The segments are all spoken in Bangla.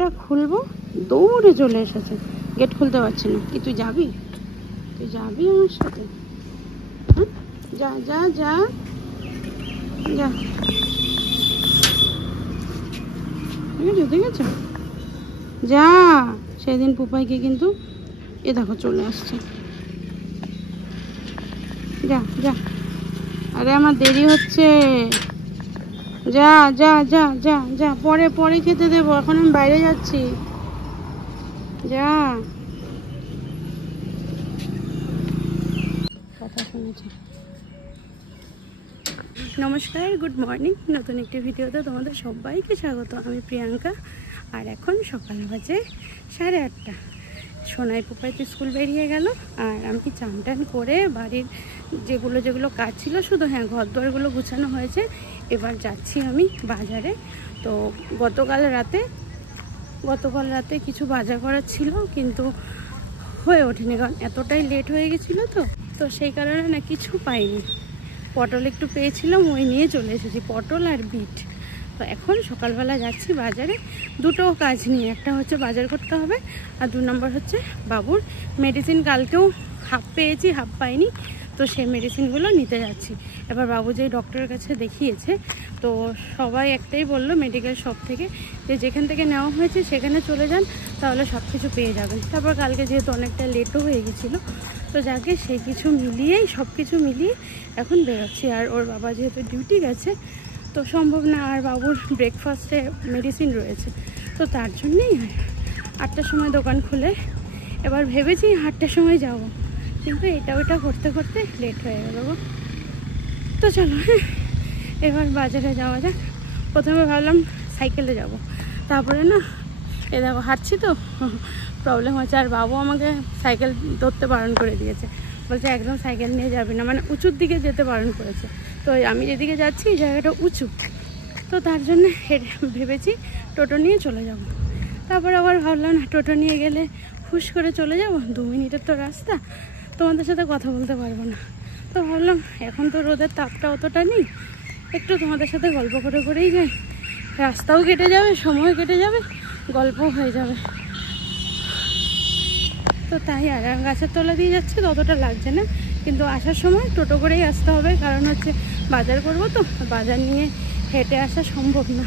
গেটটা খুলবো, দৌড়ে চলে এসেছে। গেট খুলতে পারছে না। কি তুই যাবি? তুই যাবি আমার সাথে? যা যা যা যা। ঠিক আছে, যা। সেদিন পুপাইকে কিন্তু এ দেখো চলে আসছে। যা যা। আরে আমার দেরি হচ্ছে। যা যা যা যা যা। পরে পরে খেতে দেবো, এখন আমি বাইরে যাচ্ছি। যা। কথা শুনেছি। নমস্কার, গুড মর্নিং। নতুন একটি ভিডিওতে তোমাদের সবাইকে স্বাগত। আমি প্রিয়াঙ্কা। আর এখন সকাল বাজে 8:30। সোনাই পুপাই তো স্কুল বেরিয়ে গেল। আর আমি চান টান করে বাড়ির যেগুলো কাজ ছিল, শুধু ঘর দোয়ারগুলো গুছানো হয়েছে। এবার যাচ্ছি আমি বাজারে। তো গতকাল রাতে কিছু বাজার করার ছিল, কিন্তু হয়ে ওঠেনি, কারণ এতটাই লেট হয়ে গেছিলো। তো সেই কারণে না কিছু পাইনি। পটল একটু পেয়েছিলাম, ওই নিয়ে চলে এসেছি, পটল আর বিট। তো এখন সকালবেলা যাচ্ছি বাজারে দুটো কাজ নিয়ে। একটা হচ্ছে বাজার করতে হবে, আর 2 নম্বর হচ্ছে বাবুর মেডিসিন। কালকেও হাফ পেয়েছি, হাফ পাইনি, তো সেই মেডিসিনগুলো নিতে যাচ্ছি। এবার বাবু যে ডক্টরের কাছে দেখিয়েছে, তো সবাই একটাই বললো মেডিকেল শপ থেকে, যে যেখান থেকে নেওয়া হয়েছে সেখানে চলে যান, তাহলে সব কিছু পেয়ে যাবেন। তারপর কালকে যেহেতু অনেকটা লেটও হয়ে গেছিলো, তো যাকে সব কিছু মিলিয়ে এখন বেরোচ্ছি। আর ওর বাবা যেহেতু ডিউটি গেছে, তো সম্ভব না। আর বাবুর ব্রেকফাস্টে মেডিসিন রয়েছে, তো তার জন্যেই 8টার সময় দোকান খুলে। এবার ভেবেছি 8টার সময় যাব, কিন্তু এটা ওইটা করতে করতে লেট হয়ে গেল গো। তো চলো এবার বাজারে যাওয়া যাক। প্রথমে ভাবলাম সাইকেলে যাব, তারপরে না দেখো হাঁটছি তো প্রবলেম হচ্ছে। আর বাবু আমাকে সাইকেল ধরতে বারণ করে দিয়েছে, বলছে একদম সাইকেল নিয়ে যাবি না, মানে উঁচুর দিকে যেতে বারণ করেছে। তো আমি যেদিকে যাচ্ছি এই জায়গাটা উঁচু, তো তার জন্য ভেবেছি টোটো নিয়ে চলে যাব। তারপর আবার ভাবলাম না, টোটো নিয়ে গেলে হুশ করে চলে যাব, 2 মিনিটের তো রাস্তা, তোমাদের সাথে কথা বলতে পারবো না। তো ভাবলাম এখন তো রোদের তাপটা অতটা নেই, একটু তোমাদের সাথে গল্প করেই যাই। রাস্তাও কেটে যাবে, সময় কেটে যাবে, গল্পও হয়ে যাবে। তো তাই আর গাছের তলা দিয়ে যাচ্ছে, ততটা লাগছে না। কিন্তু আসার সময় টোটো করেই আসতে হবে, কারণ হচ্ছে বাজার করব, তো বাজার নিয়ে হেঁটে আসা সম্ভব না।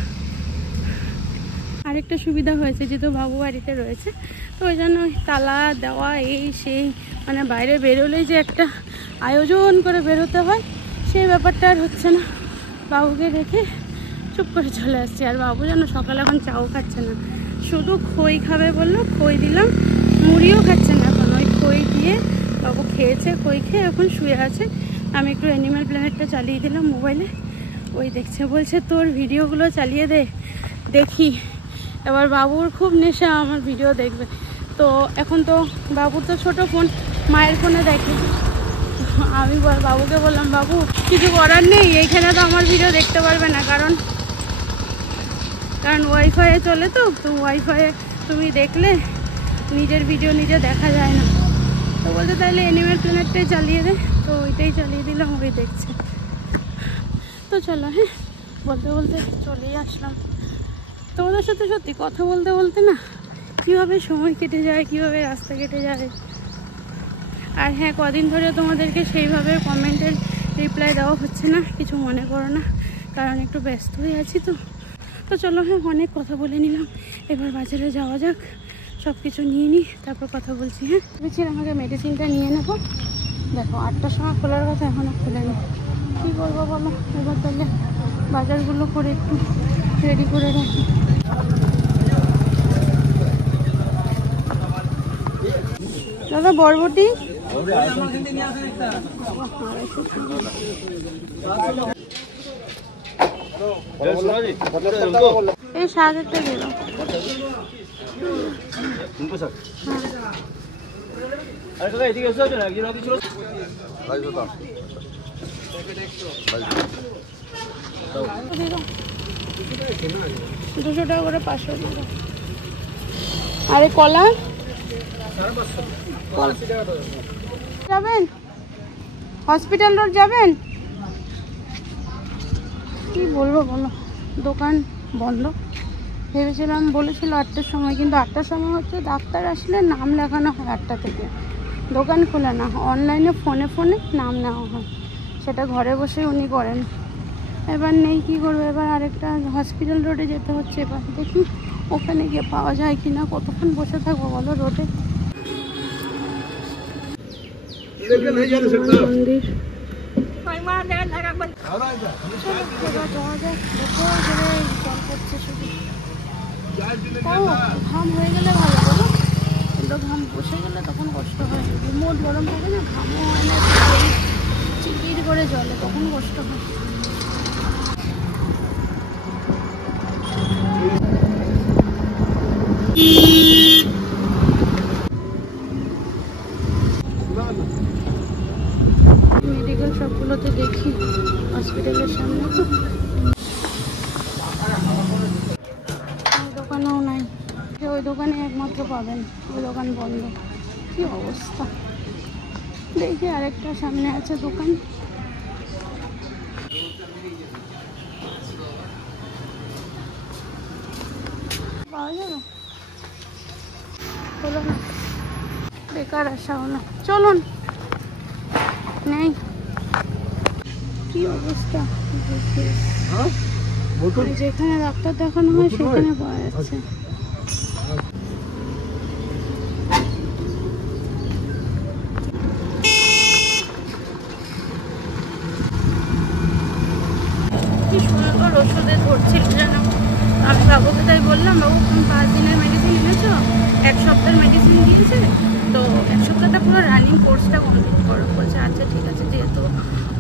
আরেকটা সুবিধা হয়েছে, যেহেতু বাবু বাড়িতে রয়েছে, তো ওই জন্য তালা দেওয়া এই সেই, মানে বাইরে বেরোলেই যে একটা আয়োজন করে বেরোতে হয়, সেই ব্যাপারটা আর হচ্ছে না। বাবুকে রেখে চুপ করে চলে আসছি। আর বাবু যেন সকালে এখন চাও খাচ্ছে না, শুধু খই খাবে বললো, খই দিলাম। মুড়িও খাচ্ছে না এখন, ওই খই দিয়ে বাবু খেয়েছে। খই খেয়ে এখন শুয়ে আছে। আমি একটু অ্যানিম্যাল প্ল্যানেটটা চালিয়ে দিলাম মোবাইলে, ওই দেখছে, বলছে তোর ভিডিওগুলো চালিয়ে দে দেখি। এবার বাবুর খুব নেশা আমার ভিডিও দেখবে। তো এখন তো বাবুর তো ছোটো ফোন, মায়ের ফোনে দেখে। আমি বাবুকে বললাম, বাবু কিছু করার নেই, এইখানে তো আমার ভিডিও দেখতে পারবে না, কারণ ওয়াইফাইয়ে চলে। তো ওয়াইফাইয়ে তুমি দেখলে নিজের ভিডিও নিজে দেখা যায় না। তো বলতে তাহলে অ্যানিম্যাল প্ল্যানেটটাই চালিয়ে দে। তো ওইটাই চালিয়ে দিলাম, ওই দেখছে। তো চলো বলতে বলতে চলেই আসলাম। তোমাদের সাথে সত্যি কথা বলতে বলতে না কীভাবে সময় কেটে যায়, কীভাবে রাস্তা কেটে যায়। আর কদিন ধরে তোমাদেরকে সেইভাবে কমেন্টের রিপ্লাই দেওয়া হচ্ছে না, কিছু মনে করো না, কারণ একটু ব্যস্ত হয়ে আছি। তো চলো অনেক কথা বলে নিলাম, এবার বাজারে যাওয়া যাক, সব কিছু নিয়ে নিই, তারপর কথা বলছি। ভেবেছিলাম আমাকে মেডিসিনটা নিয়ে নেবো। দেখো 8টার সময় খোলার কথা, এখনও খোলেনি। কী করবো বলো, এবার তাহলে বাজারগুলো করে একটু রেডি করে রাখি। দাদা বরবটি এই 7,000 দিল। $200 করে 500 দিল। আরে কলা যাবেন, হসপিটাল রোড যাবেন? কি বলবো বলো, দোকান বন্ধ, ভেবেছিলাম, বলেছিল 8টার সময়, কিন্তু 8টার সময় হচ্ছে ডাক্তার আসলে নাম লেখানো হয় 8টা থেকে, দোকান খোলে না, অনলাইনে ফোনে ফোনে নাম নেওয়া হয়, সেটা ঘরে বসে উনি করেন। এবার নেই, কী করবো, এবার আরেকটা হসপিটাল রোডে যেতে হচ্ছে। এবার দেখি ওখানে গিয়ে পাওয়া যায় কি না। কতক্ষণ বসে থাকবো বলো রোডে। মন্দির ঘাম হয়ে গেলে ভালো বলো, কিন্তু ঘাম বসে গেলে তখন কষ্ট হয়। রিমোট গরম থাকে না, ঘামও হয় না, চিকির করে জলে, তখন কষ্ট হয়। মেডিকেল সবগুলোতে দেখি, হসপিটালের সামনে তো দোকানেও নাই, ওই দোকানে একমাত্র পাবেন, ওই দোকান বন্ধ। কি অবস্থা, দেখি আরেকটা সামনে আছে দোকান। পাওয়া যাবে, হলো না, বেকার আসা হলো। চলুন, নেই। কি অবস্থা, যেখানে ডাক্তার দেখানো হয় সেখানে পাওয়া যাচ্ছে। কি সুন্দর ওষুধে ধরছিল জানো, আমি বাবুকে তাই বললাম, বাবু তুমি 5 দিনের মেডিসিন এনেছো, 1 সপ্তাহের মেডিসিন দিয়েছে, তো 1 সপ্তাহটা পুরো রানিং কোর্সটা কমপ্লিট করো। বলছে আচ্ছা ঠিক আছে, যেহেতু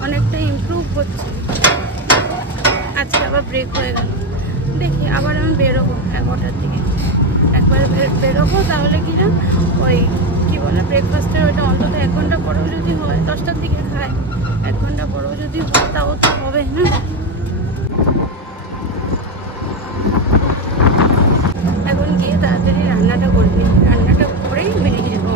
অনেকটা ইমপ্রুভ হচ্ছে। আজকে আবার ব্রেক হয়ে গেল, দেখি আবার আমি বেরোবো 11টার দিকে, একবার বেরোবো, তাহলে কি না ওই কী বলে ব্রেকফাস্টের ওইটা অন্তত 1 ঘন্টা পরেও যদি হয়, 10টার দিকে খায়, 1 ঘন্টা পরেও যদি হয় তাও তো হবে না। এখন গিয়ে তাড়াতাড়ি রান্নাটা করবি, রান্নাটা করেই বেরিয়ে যাবো।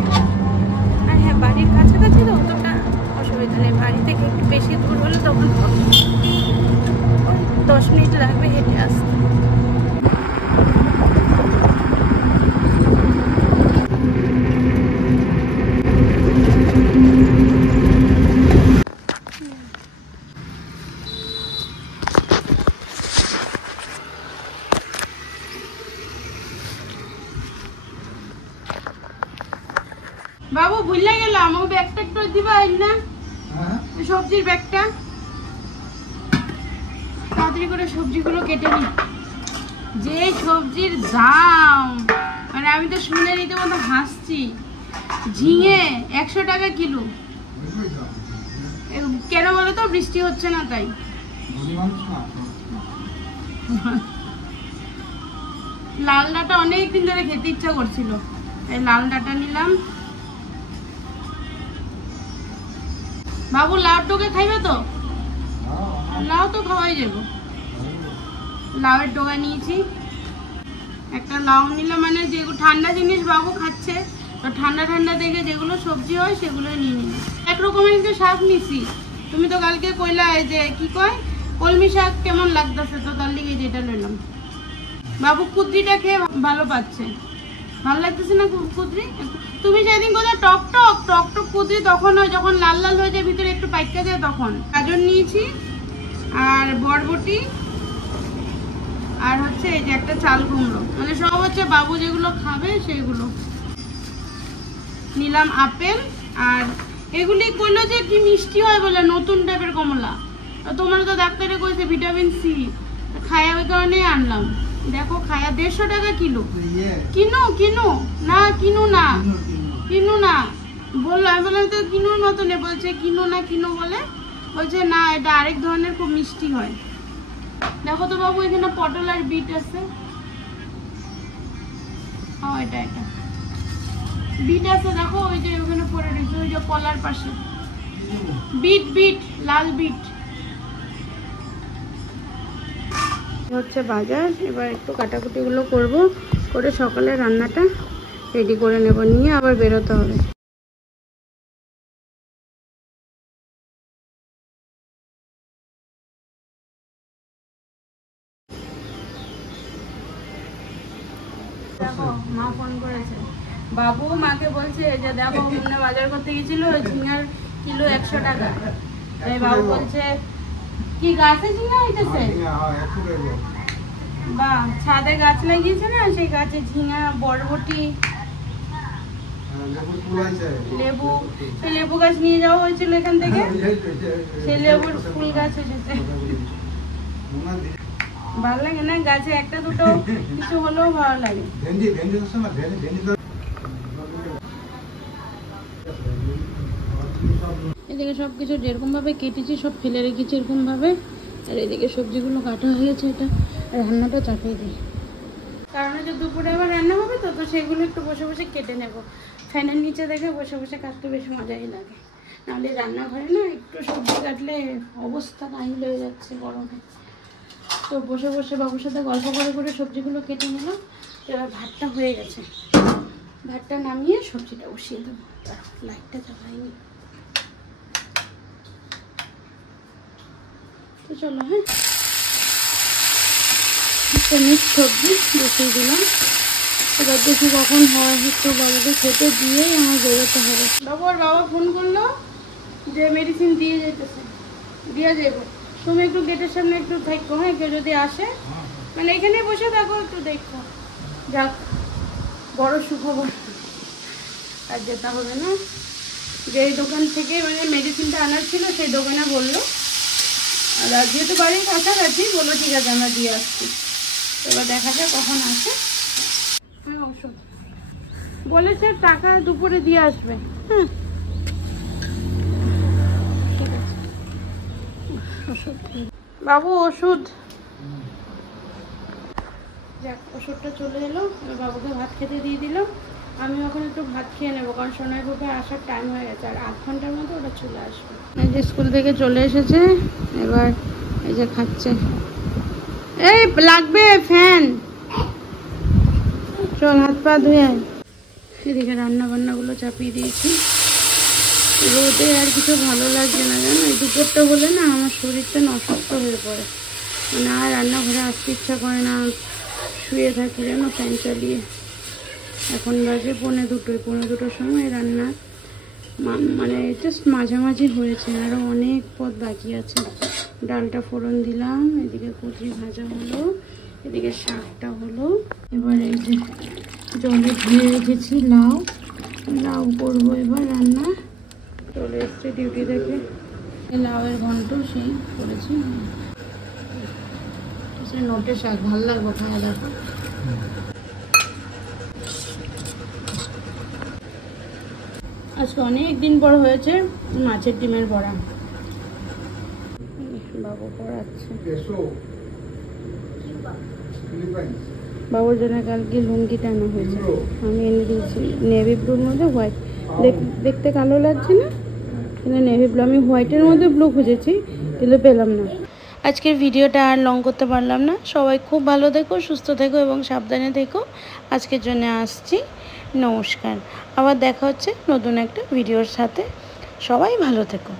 আর হ্যাঁ, বাড়ির কাছাকাছি তো অতটা অসুবিধা নেই, বাড়ি থেকে একটু বেশি দূর হলে তখন হবে, 10 মিনিট লাগবে হেঁটে আসতে। বাবু ভুলে গেলাম, ও ব্যাগটা একটু দিবা না, সবজির ব্যাগটা তাড়াতাড়ি করে সবজিগুলো কেটে নি। যে সবজির দাম, মানে আমি তো শুনে রীতিমতো হাসছি। ঝিঙে 100 টাকা কিলো, কেন বলো তো, বৃষ্টি হচ্ছে না তাই। লাল ডাঁটা অনেকদিন ধরে খেতে ইচ্ছা করছিল, তাই লাল ডাঁটা নিলাম। বাবু লাউ টোকে খাইবে তো, লাউ তো খাওয়াই যাবো। লাউয়ের ডোগা নিয়েছি, একটা লাউ নিলাম, মানে যেগুলো ঠান্ডা জিনিস বাবু খাচ্ছে, তো ঠান্ডা ঠান্ডা দেখে যেগুলো সবজি হয় সেগুলো নিয়ে নিলাম। এক রকমের কিন্তু শাক নিছি, তুমি তো কালকে কইলা যে কি কয় কলমি শাক কেমন লাগতেছে, তো তার লিগে যেটা নিলাম। বাবু কুদ্রিটা খেয়ে ভালো পাচ্ছে, ভালো লাগতেছে না কুদ্রি? তুমি সেদিন কোথায় টক টক টক টক কুদ্রি তখন হয় যখন লাল লাল হয়ে যায়, ভিতরে একটু পাইকা যায় তখন। গাজর নিয়েছি, আর বরবটি, আর হচ্ছে এই যে একটা চাল কুমড়ো, মানে সব হচ্ছে বাবু যেগুলো খাবে সেগুলো নিলাম। আপেল, আর এগুলি কইলো যে কি মিষ্টি হয় বলে, নতুন টাইপের কমলা, তোমার তো ডাক্তারে কইছে ভিটামিন সি, খায়া ওই কারণেই আনলাম। দেখো খায়া 150 টাকা কিলো। কিনো কিনো না, কিনো না, কিনো না বললো, আমি বললাম তো কিনোর মতো নে, বলছে কিনো না, কিনো বলে, বলছে না এটা আরেক ধরনের খুব মিষ্টি হয়। দেখো তো বাবু, এখানে পটল আর বিট আছে, এটা এটা বিট আছে, দেখো ওই যে ওখানে পড়ে রয়েছে, ওই যে কলার পাশে বিট, বিট লাল বিট হচ্ছে বাজার। এবার একটু কাটাকুটিগুলো করব, করে সকালে রান্নাটা রেডি করে নেব, নিয়ে আবার বেরোতে হবে। মা ফোন করেছে, বাবু মাকে বলছে যে দেখো মুন্না বাজার করতে গেছিল, ঝিঙার কিলো 100 টাকা। তাই বাবু বলছে কি গাছে ঝিঙা হইতেছে, বা ছাদে গাছ লাগিয়েছে না, সেই গাছে ঝিঙা, বরবটি, লেবু, সেই লেবু গাছ নিয়ে যাওয়া হয়েছিল এখান থেকে, সেই লেবুর ফুল গাছ এসেছে। ভালো লাগে না গাছে একটা দুটো কিছু হলেও ভালো লাগে। এদিকে সবকিছু যেরকম ভাবে কেটেছি সব ফেলে রেখেছি এরকম ভাবে, আর এদিকে সবজিগুলো কাটা হয়ে গেছে, এটা রান্নাটা চাপিয়ে দিই, কারণ যে দুপুরে আবার রান্না হবে তো, তো সেগুলো একটু বসে বসে কেটে নেব। ফ্যানের নিচে দেখে বসে বসে কাটতে বেশি মজাই লাগে, নাহলে রান্নাঘরে না একটু সবজি কাটলে অবস্থা কাহিল হয়ে যাচ্ছে গরমে। তো বসে বসে বাবুর সাথে গল্প করে করে সবজিগুলো কেটে নিলাম। এবার ভাতটা হয়ে গেছে, ভাতটা নামিয়ে সবজিটা বসিয়ে দেবো। লাইটটা জ্বালাইনি তো, চলো। হ্যাঁ, একটা মিক্স সবজি বসিয়ে দিলাম, এবার দেখি কখন হয়, একটু বাবাকে খেতে দিয়ে আমার বেরোতে হবে। বাবার বাবা ফোন করলো যে মেডিসিন দিয়ে যেতেছে, দিয়ে যাবো, তুমি একটু গেটের সামনে একটু থাকো, হ্যাঁ, কেউ যদি আসে, মানে এখানে বসে থাকো, একটু দেখো। যাক, বড় সুখবর, আর যেতে হবে না। যেই দোকান থেকে মানে মেডিসিনটা আনার ছিল সেই দোকানে বললো, আর যেহেতু বাড়ির কাছাকাছি, বললো ঠিক আছে আমরা দিয়ে আসছি। এবার দেখা যাক কখন আসে। হ্যাঁ, ওষুধ বলেছে টাকা দুপুরে দিয়ে আসবে। হ্যাঁ, ঠিক আছে। ওষুধ বাবু, ওষুধ, যাক ওষুধটা চলে এলো। এবার বাবুকে ভাত খেতে দিয়ে দিলাম, আমি এখন একটু ভাত খেয়ে নেবো, কারণ সোনার গ্রুপে আসার টাইম হয়ে গেছে, আর 8 ঘন্টার মধ্যে ওটা চলে আসবে। এই যে স্কুল থেকে চলে এসেছে, এবার এই যে খাচ্ছে। এই লাগবে ফ্যান, চল হাত পা ধুয়ে। এদিকে রান্না বান্নাগুলো চাপিয়ে দিয়েছি, রোদে আর কিছু ভালো লাগছে না জানো। এই দুপুরটা হলে না আমার শরীরটা অসুস্থ হয়ে পড়ে, মানে আর রান্নাঘরে আসতে ইচ্ছা করে না, শুয়ে থাকি যেন ফ্যান চালিয়ে। এখন বাজে 1:45, 1:45 সময় রান্না মানে জাস্ট মাঝামাঝি হয়েছে, আরও অনেক পদ বাকি আছে। ডালটা ফোড়ন দিলাম, এদিকে কুচি ভাজা হলো, এদিকে শাকটা হলো। এবার এই যে জলে ধুয়ে রেখেছি লাউ, লাউ করবো এবার রান্না। চলে এসছে ডিউটি থেকে, লাউয়ের ঘন্ট সেই করেছি। নোটে শাক ভালো লাগবে খাওয়া, দেখো। আজকে অনেক দিন পর হয়েছে মাছের ডিমের বড়া। বাবু পড়াচ্ছে, বাবুর জন্য কালকে লুঙ্গি টানা হয়েছে, আমি এনে দিয়েছি নেভি ব্লুর মধ্যে হোয়াইট। দেখতে কালো লাগছে না, কিন্তু নেভি ব্লু। আমি হোয়াইটের মধ্যে ব্লু খুঁজেছি কিন্তু পেলাম না। আজকের ভিডিওটা আর লং করতে পারলাম না। সবাই খুব ভালো থেকো, সুস্থ থেকো এবং সাবধানে থেকো। আজকের জন্য আসছি, নমস্কার। আবার দেখা হচ্ছে নতুন একটা ভিডিওর সাথে। সবাই ভালো থেকো।